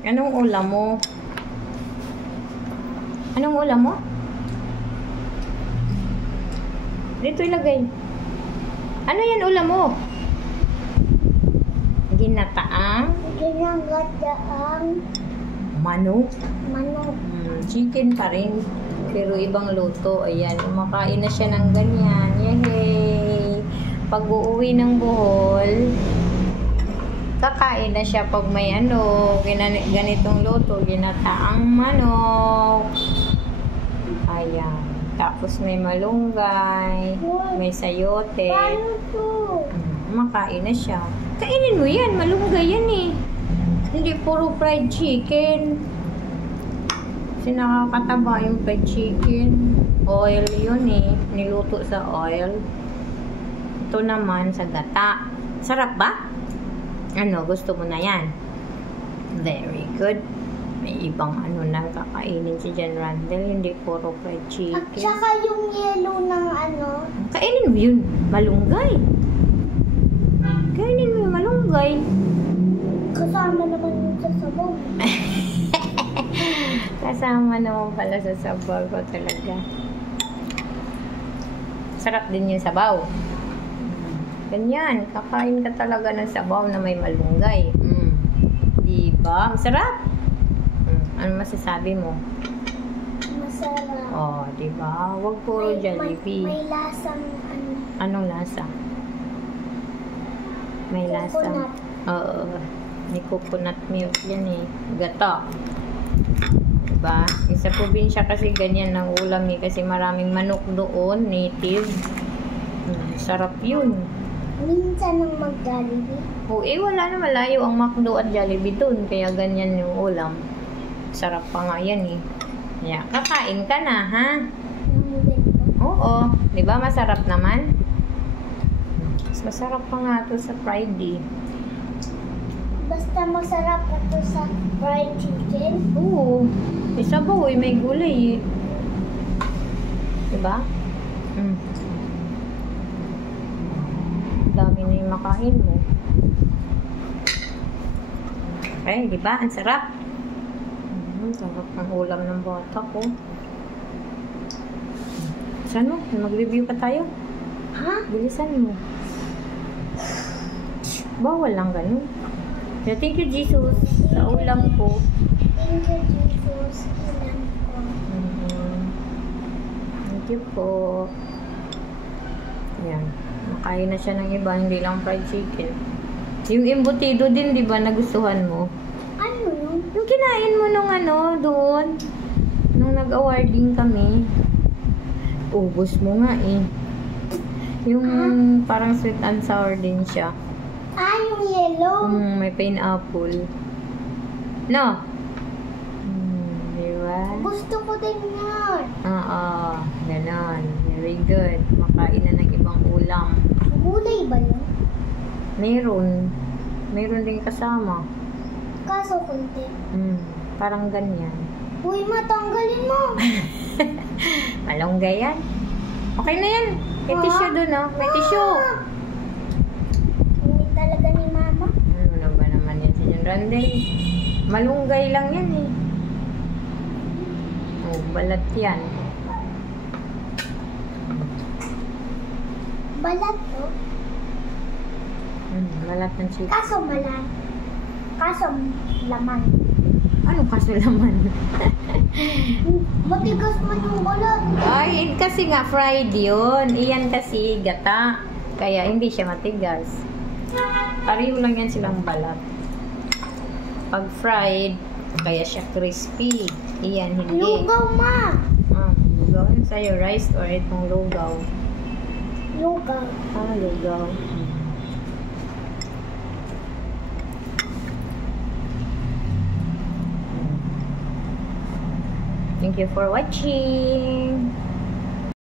Anong ulam mo? Anong ulam mo? Dito ilagay. Ano yan ulam mo? Ginataang? Ginagataang Manok? manok. Chicken pa rin. Pero ibang luto. Ayan, kumakain na siya ng ganyan. Yay! Pag uuwi ng Bohol, kakain na siya pag may ganitong luto. Ginataang manok. Ayan. Tapos may malunggay, may sayote. Paano to? Makain na siya. Kainin mo yan. Malunggay yan eh. Hindi puro fried chicken. Kasi nakakataba yung fried chicken. Oil yun eh. Niluto sa oil. Ito naman sa gata. Sarap ba? Ano, gusto mo na yan? Very good. May ibang na kakainin si John Randall. Hindi puro fried At chicken. saka yung yellow ng Kainin mo yun. Malunggay. Kainin mo yung malunggay. kasama naman yung sa sabaw. Kasama naman pala sa sabaw ko talaga. Sarap din yung sabaw. Ganyan. Kakain ka talaga ng sabaw na may malunggay. Diba? Masarap. Ano masasabi mo? Masarap. Oh, diba? Huwag puro Jollibee. May lasang Anong lasa? May lasa. Coconut. Oo. May coconut milk yan eh. Gata. Diba? Sa probinsya kasi ganyan ang ulam eh. Kasi maraming manok doon. Native. Sarap yun. Minsan ng mag-Jollibee. Oh, wala na malayo ang McDo at Jollibee doon. Kaya ganyan yung ulam. Sarap pa nga yan eh. Yeah. Kakain ka na, ha? Yung ganito. Oo. Diba masarap naman? Mas masarap pa nga ito sa Friday. Basta masarap ito sa fried chicken. Oo. Sabaw eh. May gulay eh. Diba? Dami na yung makain mo. Okay, diba? Ang sarap. Sarap ng ulam ng bata ko. Saan mo? Mag-review pa tayo? Ha? Bilisan mo. Bawal lang ganun. Yeah, thank you, Jesus, sa ulam ko. Thank you, Jesus. Ilan ko. Thank you po. Ayan. Makain na siya ng iba, hindi lang fried chicken. Yung embutido din, di ba, nagustuhan mo? Ano yun? Yung kinain mo nung doon. Nung nag-awarding kami. Ubus mo nga eh. Yung parang sweet and sour din siya. Yung yellow. May pineapple. No? Diba? Gusto ko din yun. Oo. Ganon. Very good. Makain na ng ibang ulam. Gulay ba yun? Meron. Meron din kasama. Kaso kunti. Parang ganyan. Uy, matanggalin mo. Malunggay yan. Okay na yan. May tissue doon, oh. May tissue. Hindi talaga ni Mama. Ano na ba naman yan si John Randall? Malunggay lang yan eh. Oh, balat yan. Balat to. Balat ng chicken. Kaso balat. Kaso laman. Anong kaso laman? Matigas man yung balat. Ay, kasi nga fried yun. Iyan kasi gata. Kaya hindi siya matigas. Pareho lang yan silang balat. Pag fried, kaya siya crispy. Iyan, hindi. Lugaw, Ma. Lugaw yun sa'yo. Rice or itong lugaw. Lugaw. Lugaw. Thank you for watching.